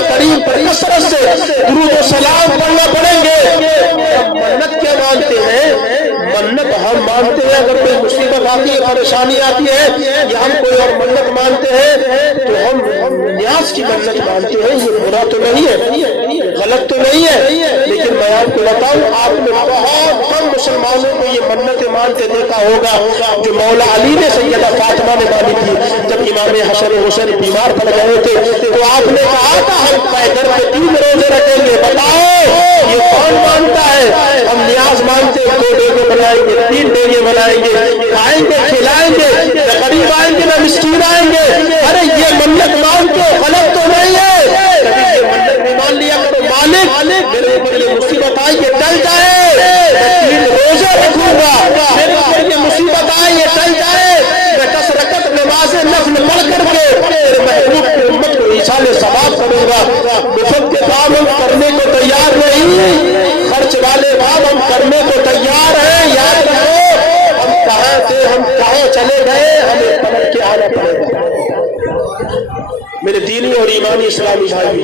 आका करीम पर कसरत से दुरूद और सलाम पढ़ना पड़ेंगे। मन्नत क्या मानते हैं? मन्नत हम मानते हैं अगर कोई मुसीबत आती है, परेशानी आती है, या हम कोई और मन्नत मानते हैं तो हम न्यास की मन्नत मानते हैं। ये बुरा तो नहीं है, गलत तो नहीं है, लेकिन मैं आपको बताऊं, आपने बहुत कम मुसलमानों को ये मन्नतें मानते देखा होगा जो मौला अली ने सैयदा फातिमा ने मानी थी। जब इमाम हसन हुसैन बीमार पड़ गए थे तो आपने कहा था हम पैदल पे 3 रोजे रखेंगे। बताओ ये कौन मानता है? हम न्याज मानते हैं, 2 डेगे बनाएंगे, 3 डेगे बनाएंगे, खाएंगे, खिलाएंगे, न गरीब आएंगे न मिस्कीन आएंगे। अरे ये मन्नत मानते हो, गलत तो नहीं है? कभी ये मन्नत नहीं मान लिया करो, मालिक मेरे ऊपर ये मुसीबत आई ये टल जाए, मैं 3 रोजे रखूंगा। मेरे ऊपर ये मुसीबत आई ये टल जाए, मैं 10 रकअत नमाज़ नफ्ल पढ़ करके तेरे महबूब की उम्मत को इशाले सवाब करूंगा। मुफ्त के काम हम करने को तैयार नहीं, खर्च वाले काम हम करने को तैयार हैं। याद रखो हम कहाँ थे, हम कहाँ चले गए, हमें पलट के आना पड़ेगा। मेरे दीनी और ईमानी इस्लामी भाई,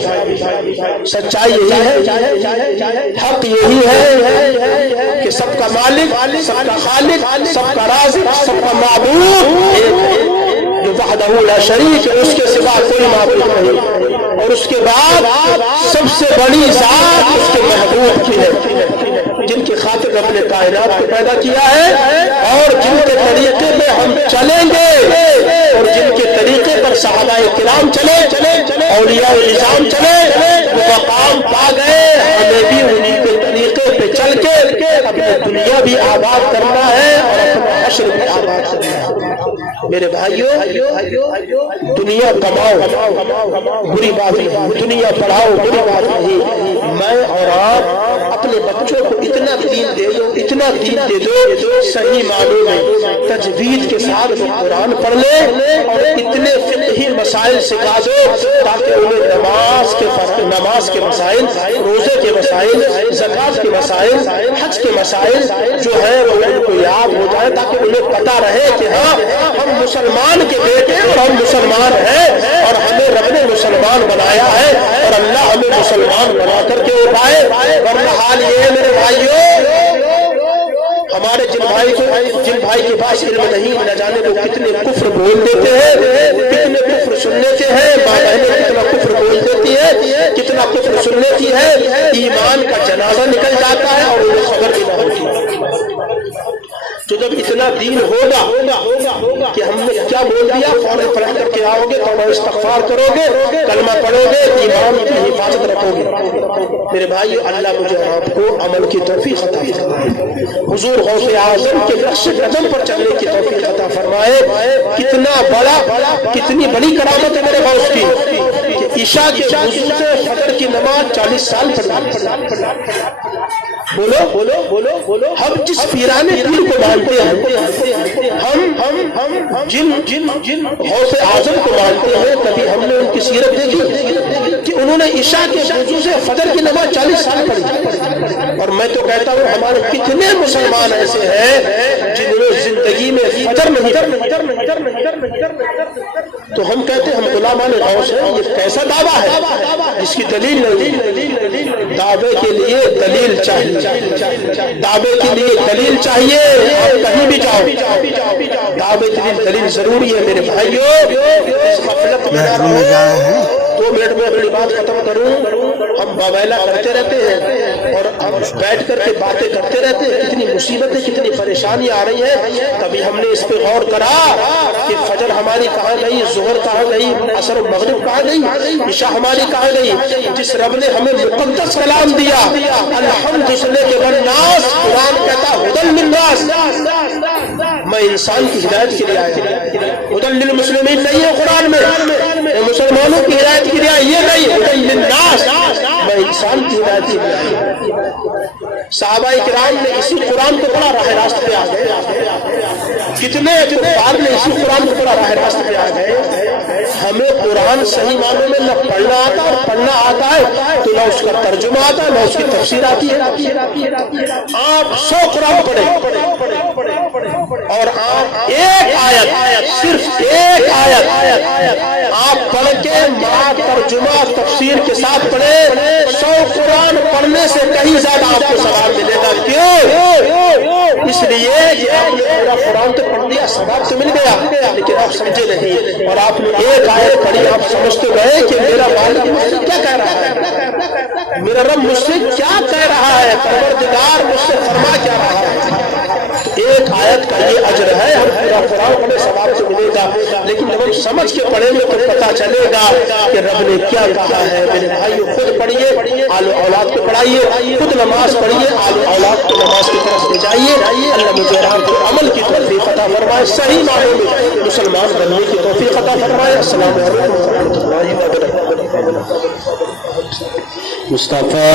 सच्चाई यही है, हक यही है कि सबका मालिक, सबका खालिक, सबका राज़िक, सबका माबूद एक है जो वहदहू ला शरीक है, उसके सिवा कोई माबूद नहीं। और उसके बाद सबसे बड़ी ज़ात उसके महबूब की है, जिनकी खातिर अपने कायनात को पैदा किया है और जिनके तरीके पे हम चलेंगे और जिनके तरीके पर सहाबाए किराम चले, औलिया निज़ाम चले, वो मकाम पा गए। हमें भी उन्हीं के तरीके पे चल के अपनी दुनिया भी आबाद करना है और अपना हश्र भी आबाद करना है। मेरे भाइयों, दुनिया कमाओ बुरी बात नहीं, दुनिया पढ़ाओ बुरी बात नहीं। मैं और आप अपने बच्चों को इतना दीन दे दो, इतना दीन दे दो, सही मानों में तजवीद के साथ वो कुरान पढ़ ले और इतने फिक़ही मसाइल सिखा दो ताकि उन्हें नमाज के मसाइल, रोजे के मसाइल, ज़कात के मसाइल, हज के मसाइल जो है वो उनको याद हो जाए, ताकि उन्हें पता रहे कि हाँ हम मुसलमान के बेटे और हम मुसलमान हैं और हमें रब ने मुसलमान बनाया है और अल्लाह हमें मुसलमान बना करके उठाए। वरना हाल ये है मेरे भाइयों, हमारे जिन भाई के पास इल्म नहीं, न जाने वो कितने कुफ्र बोल देते हैं, कितने कुफ्र सुन लेते हैं, माँ बहनें कितना कुफ्र बोल देती है, कितना कुफ्र सुन लेती है, ईमान का जनाजा निकल जाता है और उन्हें खबर भी ना होती। तो जब इतना दीन होगा कि हमने क्या बोल दिया, फौरन पलट करके आओगे, तौबा इस्तग़फ़ार करोगे, कलमा पढ़ोगे, ईमान की हिफाजत रखोगे। मेरे भाई अल्लाह मुझे आपको अमल की तौफीक अता फरमाए, हुजूर गौसे आज़म के नक्श कदम पर चलने की तौफीक अता फरमाए। कितनी बड़ी करामत है मेरे गौस की, ईशा के वज़ू से फजर की नमाज 40 साल पढ़ी। बोलो हम जिस पीराने पीर को मानते हैं, हम जिन गौसे आज़म को मानते हैं, कभी हमने उनकी सीरत देखी कि उन्होंने ईशा के वज़ू से फजर की नमाज 40 साल पढ़ी। और मैं तो कहता हूँ हमारे कितने मुसलमान ऐसे हैं जिन्होंने जिंदगी में फजर नहीं तो हम कहते हैं हम गुलामान गौस हैं। ये कैसा दावा है जिसकी दलील नहीं? दावे के लिए दलील चाहिए, दावे के लिए दलील चाहिए। आप कहीं भी जाओ, दावे के लिए दलील जरूरी है मेरे भाइयों। इस गफलत में जा रहे हैं, 2 मिनट में अपनी बात खत्म करूं। हम बवेला करते रहते हैं और हम बैठ करके बातें करते रहते हैं, कितनी मुसीबतें, कितनी परेशानी आ रही है। कभी हमने इस पे गौर करा कि फजर हमारी कहाँ गई, ज़ुहर कहाँ गई, असर मगरिब कहाँ गई, इशा हमारी कहाँ गई? जिस रब ने हमें मुक़द्दस कलाम दिया, अल्हम्दुलिल्लाह के वन्नास, कुरान कहता हुदल लिन्नास, मैं इंसान की हिदायत के लिए आया। हुदल लिल मुस्लिमीन नहीं है कुरान में, मुसलमानों की हिदायत के लिए ये नहीं, हुदल लिन्नास, मैं इंसान की हिदायत के लिए आया। सहाबाए किराम ने इसी कुरान को पढ़ा, राह रास्त पे आ गए। कितने कुफार ने इसी कुरान को पढ़ा, राह रास्त पे आ गए। हमें कुरान सही मानों में न पढ़ना आता और पढ़ना आता है तो न उसका तर्जुमा आता है, न उसकी तफसीर आती है। आप 100 कुरान पढ़े और आप एक आयत, सिर्फ एक आयत آپ پڑھ کے مع ترجمہ تفسیر کے ساتھ پڑھے 100 قرآن پڑھنے سے کہیں زیادہ آپ کو ثواب ملے گا. کیوں؟ اس لیے کہ آپ نے پورا قرآن تو پڑھ لیا، ثواب تو مل گیا، لیکن آپ سمجھے نہیں. اور آپ نے ایک آیت پڑھی، آپ سمجھتے گئے کہ میرا مالک مجھ سے کیا کہہ رہا ہے، میرا رب مجھ سے کیا کہہ رہا ہے، پروردگار مجھ سے فرما کیا رہا ہے. ایک آیت کا یہ اجر ہے، ہم پورا قرآن پڑھے ثواب سے ملے گا، لیکن جب ہم سمجھ کے پڑھیں گے تو پتہ چلے گا کہ رب نے کیا کہا ہے. میرے بھائیو، خود پڑھیے، آل و اولاد کو پڑھائیے، خود نماز پڑھیے، آل و اولاد کو نماز کی طرف لے جائیے. اللہ مجھے آپ کے عمل کی توفیق عطا فرمائے، صحیح معنوں میں مسلمان بننے کی توفیق عطا فرمائے. السلام علیکم ورحمۃ اللہ وبرکاتہ. مصطفیٰ